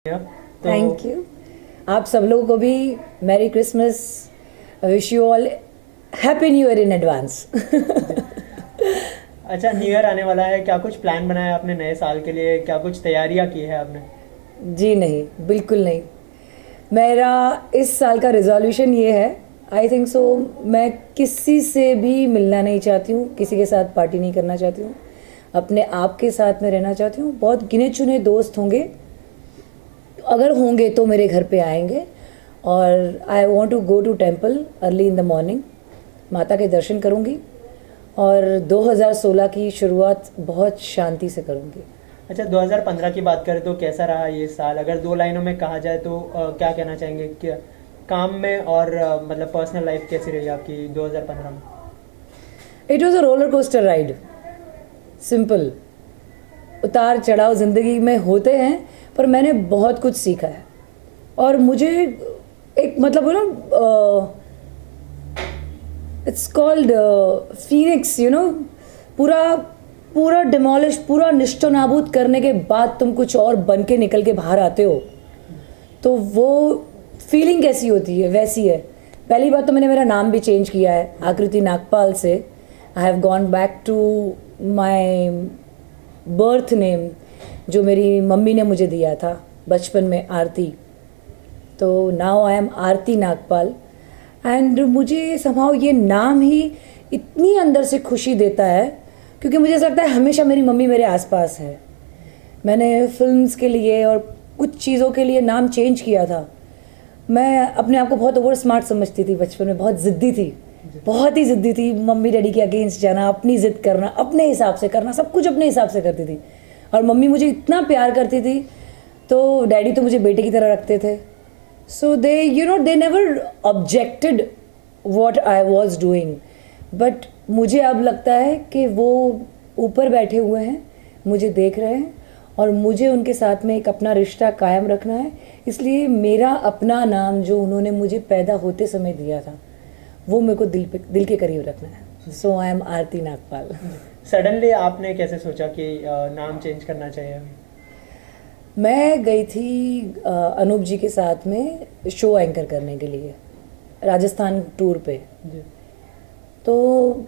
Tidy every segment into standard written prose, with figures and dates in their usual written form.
तो thank you. आप सब लोगों को भी merry Christmas, wish you all happy new year in advance. अच्छा, न्यू ईयर आने वाला है, क्या कुछ प्लान बनाया है आपने नए साल के लिए? क्या कुछ तैयारियां की है आपने? जी नहीं, बिल्कुल नहीं। मेरा इस साल का रिजोल्यूशन ये है, आई थिंक सो, मैं किसी से भी मिलना नहीं चाहती हूँ, किसी के साथ पार्टी नहीं करना चाहती हूँ, अपने आप के साथ में रहना चाहती हूँ। बहुत गिने चुने दोस्त होंगे, अगर होंगे तो मेरे घर पे आएंगे। और I want to go to temple early in the morning, माता के दर्शन करूँगी और 2016 की शुरुआत बहुत शांति से करूँगी। अच्छा, 2015 की बात करें तो कैसा रहा ये साल? अगर दो लाइनों में कहा जाए तो क्या कहना चाहेंगे कि काम में और मतलब पर्सनल लाइफ कैसी रही आपकी 2015 में? It was a roller coaster ride. Simple, उतार चढ़ाव ज़िंदगी में होते हैं, पर मैंने बहुत कुछ सीखा है। और मुझे एक मतलब ना, it's called Phoenix, you know. पूरा पूरा डिमोलिश, पूरा निष्ठो नाबूद करने के बाद तुम कुछ और बन के निकल के बाहर आते हो, तो वो फीलिंग कैसी होती है, वैसी है। पहली बात तो मैंने मेरा नाम भी चेंज किया है, आकृति नागपाल से I have gone back to my birth name, जो मेरी मम्मी ने मुझे दिया था बचपन में, आरती। तो now I am Aarti Nagpal. And मुझे समाव ये नाम ही इतनी अंदर से खुशी देता है, क्योंकि मुझे ऐसा लगता है हमेशा मेरी मम्मी मेरे आसपास है। मैंने फिल्म्स के लिए और कुछ चीज़ों के लिए नाम चेंज किया था। मैं अपने आप को बहुत ओवर स्मार्ट समझती थी बचपन में, बहुत ज़िद्दी थी, बहुत ही ज़िद्दी थी। मम्मी डैडी के अगेंस्ट जाना, अपनी ज़िद करना, अपने हिसाब से करना, सब कुछ अपने हिसाब से करती थी। और मम्मी मुझे इतना प्यार करती थी, तो डैडी तो मुझे बेटे की तरह रखते थे। So they, you know, they never objected what I was doing. But मुझे अब लगता है कि वो ऊपर बैठे हुए हैं, मुझे देख रहे हैं, और मुझे उनके साथ में एक अपना रिश्ता कायम रखना है। इसलिए मेरा अपना नाम जो उन्होंने मुझे पैदा होते समय दिया था, वो मेरे को दिल के करीब रखना है। So I am Aarti Nagpal. Suddenly आपने कैसे सोचा कि नाम चेंज करना चाहिए? मैं गई थी अनूप जी के साथ में शो एंकर करने के लिए, राजस्थान टूर पे। जी। तो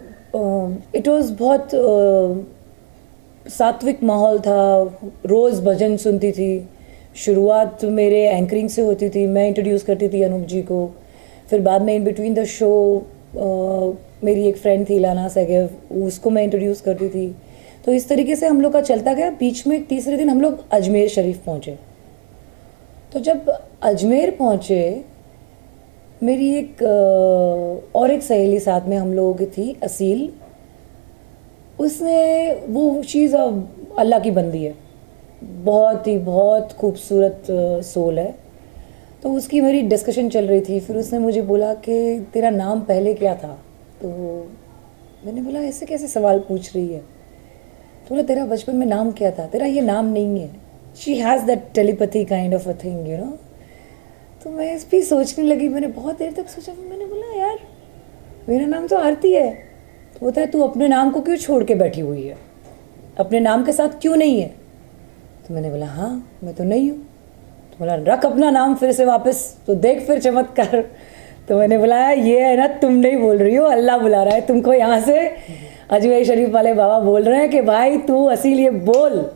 इट वाज बहुत सात्विक माहौल था। रोज़ भजन सुनती थी। शुरुआत मेरे एंकरिंग से होती थी, मैं इंट्रोड्यूस करती थी अनूप जी को। फिर बाद में इन बिटवीन द शो मेरी एक फ्रेंड थी लाना सैगव, उसको मैं इंट्रोड्यूस करती थी। तो इस तरीके से हम लोग का चलता गया। बीच में तीसरे दिन हम लोग अजमेर शरीफ पहुँचे। तो जब अजमेर पहुँचे, मेरी एक और एक सहेली साथ में हम लोगों की थी, असील। उसने, वो चीज़ अल्लाह की बंदी है, बहुत ही बहुत खूबसूरत सोल है। तो उसकी मेरी डिस्कशन चल रही थी। फिर उसने मुझे बोला कि तेरा नाम पहले क्या था? तो मैंने बोला ऐसे कैसे सवाल पूछ रही है? तो बोला तेरा बचपन में नाम क्या था? तेरा ये नाम नहीं है। She has that telepathy kind of a thing, you know. तो मैं इस पर सोचने लगी, मैंने बहुत देर तक सोचा। मैंने बोला यार, मेरा नाम तो आरती है। तो बोलता है तू अपने नाम को क्यों छोड़ के बैठी हुई है, अपने नाम के साथ क्यों नहीं है? तो मैंने बोला हाँ, मैं तो नहीं हूँ। तो बोला रख अपना नाम फिर से वापस, तो देख फिर चमत्कार। तो मैंने बोला ये है ना, तुम नहीं बोल रही हो, अल्लाह बुला रहा है तुमको यहाँ से। अजमेर शरीफ वाले बाबा बोल रहे हैं कि भाई तू असील ये बोल।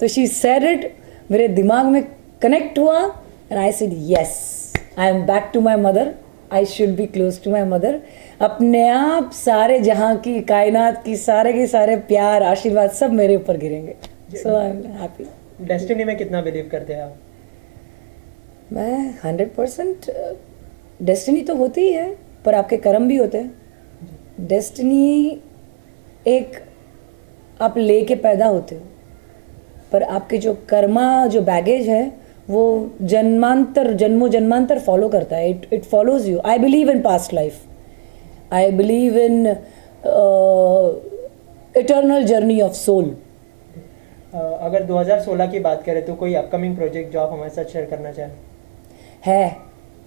तो शी सेड इट, मेरे दिमाग में कनेक्ट हुआ, and I said yes, I am back to my mother, I should be close to my mother. अपने आप सारे जहाँ की, कायनात की, सारे के सारे प्यार आशीर्वाद सब मेरे ऊपर गिरेंगे। सो आई एम हैप्पी। डेस्टिनी में कितना बिलीव करते हैं आप? मैं 100%, डेस्टिनी तो होती ही है, पर आपके कर्म भी होते हैं। डेस्टिनी एक आप लेके पैदा होते हो, पर आपके जो कर्मा, जो बैगेज है, वो जन्मांतर, जन्मों जन्मांतर फॉलो करता है। It follows you. I believe in past life, I believe in eternal journey of soul. अगर 2016 की बात करें तो कोई अपकमिंग प्रोजेक्ट जो आप हमारे साथ शेयर करना चाहें? है,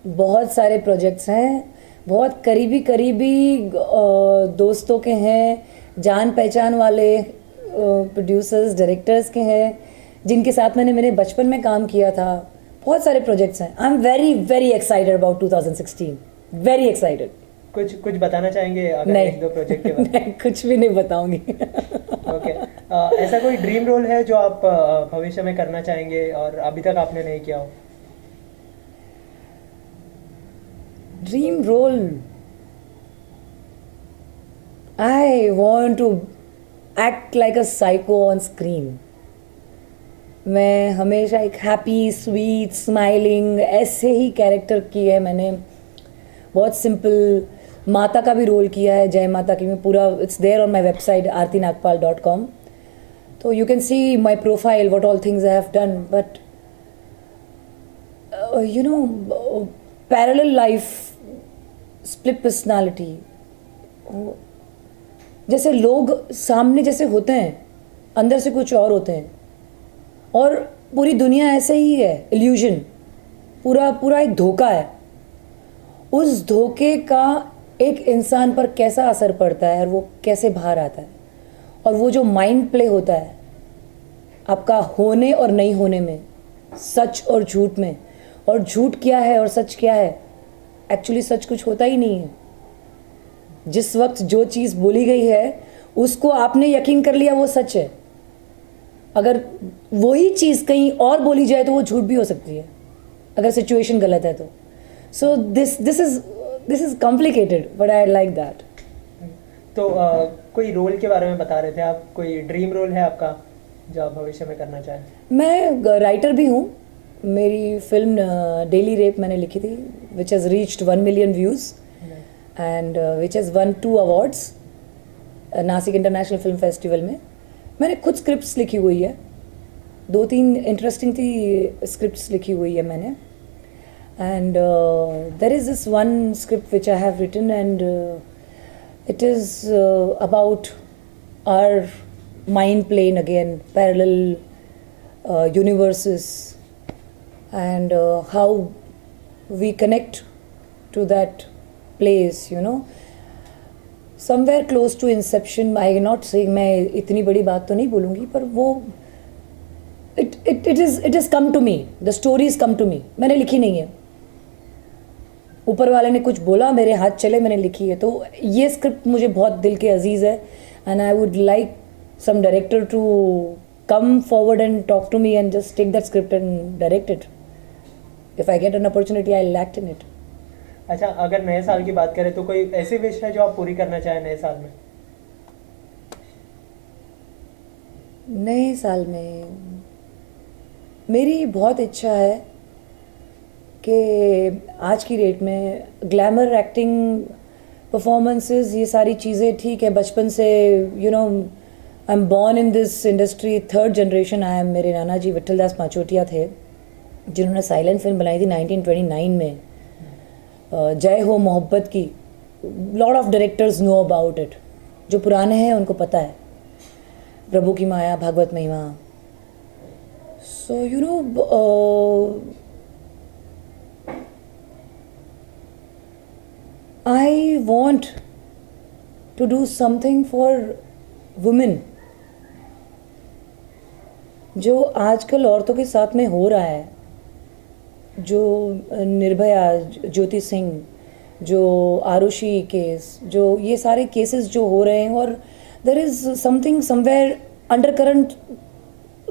बहुत सारे प्रोजेक्ट्स हैं, बहुत करीबी करीबी दोस्तों के हैं, जान पहचान वाले प्रोड्यूसर्स, डायरेक्टर्स के हैं, जिनके साथ मैंने मेरे बचपन में काम किया था, बहुत सारे प्रोजेक्ट्स हैं. I am very very excited about 2016, very excited. कुछ कुछ बताना चाहेंगे अगर नहीं. एक दो प्रोजेक्ट के बारे में? नहीं, कुछ भी नहीं बताऊंगी. ओके. ऐसा कोई ड्रीम रोल है जो आप भविष्य में करना चाहेंगे और अभी तक आपने नहीं किया हो? Dream role. I want to act like a psycho on screen. मैं हमेशा एक हैप्पी स्वीट स्माइलिंग ऐसे ही कैरेक्टर किए है मैंने. बहुत सिंपल. माता का भी रोल किया है, जय माता की. मैं पूरा it's there on my website aartinagpal.com. तो you can see my profile what all things I have done. But you know, parallel life, split personality. जैसे लोग सामने जैसे होते हैं, अंदर से कुछ और होते हैं. और पूरी दुनिया ऐसे ही है, इल्यूजन. पूरा पूरा एक धोखा है. उस धोखे का एक इंसान पर कैसा असर पड़ता है और वो कैसे बाहर आता है. और वो जो माइंड प्ले होता है आपका होने और नहीं होने में, सच और झूठ में. और झूठ क्या है और सच क्या है? एक्चुअली सच कुछ होता ही नहीं है. जिस वक्त जो चीज़ बोली गई है उसको आपने यकीन कर लिया वो सच है. अगर वही चीज़ कहीं और बोली जाए तो वो झूठ भी हो सकती है, अगर सिचुएशन गलत है तो. So this is complicated but I like that. तो कोई रोल के बारे में बता रहे थे आप, कोई ड्रीम रोल है आपका जो आप भविष्य में करना चाहें? मैं राइटर भी हूँ. मेरी फिल्म डेली रेप मैंने लिखी थी, which has reached 1 million views and which has one 2 awards Nashik international film festival में. मैंने खुद स्क्रिप्ट्स लिखी हुई है, 2-3 इंटरेस्टिंग थी स्क्रिप्ट्स लिखी हुई है मैंने. And there is this one script which I have written and it is about our mind plane again, parallel universes, and how we connect to that place, you know, somewhere close to inception. I cannot say, मैं इतनी बड़ी बात तो नहीं बोलूँगी, पर वो it has come to me, the story has come to me. मैंने लिखी नहीं है, ऊपर वाले ने कुछ बोला, मेरे हाथ चले, मैंने लिखी है. तो ये स्क्रिप्ट मुझे बहुत दिल के अजीज़ है and I would like some director to come forward and talk to me and just take that script and direct it. If I get an opportunity, I'll act in it. अच्छा, अगर नए साल की बात करें तो कोई ऐसी विश है जो आप पूरी करना चाहें नए साल में? नए साल में मेरी बहुत इच्छा है कि आज की डेट में ग्लैमर, एक्टिंग, परफॉर्मेंसेस, ये सारी चीज़ें ठीक है. बचपन से you know I am born in this industry, 3rd generation. I am, मेरे नाना जी विट्ठल दास पाचोटिया थे जिन्होंने साइलेंट फिल्म बनाई थी 1929 में, जय हो मोहब्बत की. Lot of directors know about it. जो पुराने हैं उनको पता है. प्रभु की माया, भागवत महिमा. So you know, I want to do something for women. जो आजकल औरतों के साथ में हो रहा है, जो निर्भया, ज्योति सिंह, जो आरुषि केस, जो ये सारे केसेस जो हो रहे हैं, और there is something somewhere under current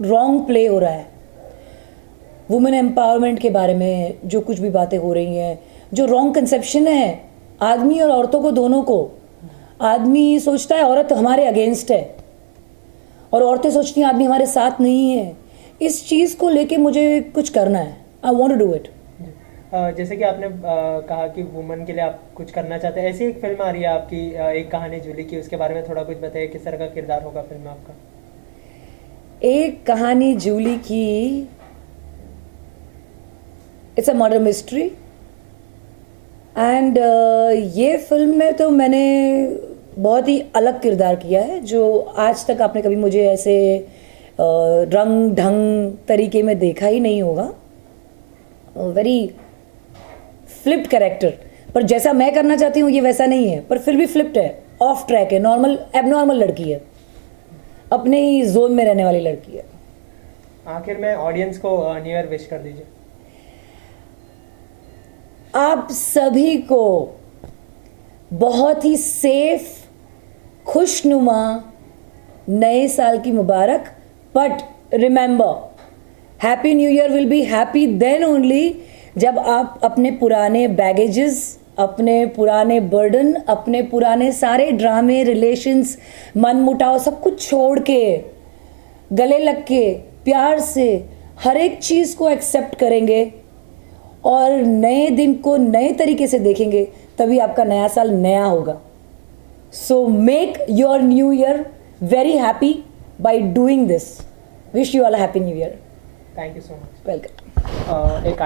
wrong play हो रहा है. वुमेन एम्पावरमेंट के बारे में जो कुछ भी बातें हो रही हैं, जो रॉन्ग कंसेप्शन है आदमी और औरतों को, दोनों को. आदमी सोचता है औरत हमारे अगेंस्ट है और औरतें सोचती हैं आदमी हमारे साथ नहीं है. इस चीज़ को लेके मुझे कुछ करना है. I want to do it. जैसे कि आपने कहा कि वुमन के लिए आप कुछ करना चाहते हैं, ऐसी एक फिल्म आ रही है आपकी, एक कहानी जूली की, उसके बारे में थोड़ा कुछ बताइए, किस तरह का किरदार होगा फिल्म में आपका? एक कहानी जूली की, it's a murder mystery. And ये फिल्म में तो मैंने बहुत ही अलग किरदार किया है, जो आज तक आपने कभी मुझे ऐसे रंग ढंग तरीके में देखा ही नहीं होगा. वेरी फ्लिप्ड कैरेक्टर, पर जैसा मैं करना चाहती हूँ ये वैसा नहीं है, पर फिर भी फ्लिप्ड है, ऑफ ट्रैक है, नॉर्मल एबनॉर्मल लड़की है, अपने ही जोन में रहने वाली लड़की है. आखिर में ऑडियंस को न्यू ईयर विश कर दीजिए। आप सभी को बहुत ही सेफ, खुशनुमा नए साल की मुबारक। But remember, happy new year will be happy then only जब आप अपने पुराने बैगेजेस, अपने पुराने बर्डन, अपने पुराने सारे ड्रामे, रिलेशंस, मन मुटाव सब कुछ छोड़ के, गले लग के, प्यार से हर एक चीज़ को एक्सेप्ट करेंगे और नए दिन को नए तरीके से देखेंगे, तभी आपका नया साल नया होगा। So make your new year very happy by doing this. Wish you all happy new year. Thank you so much. Welcome. एक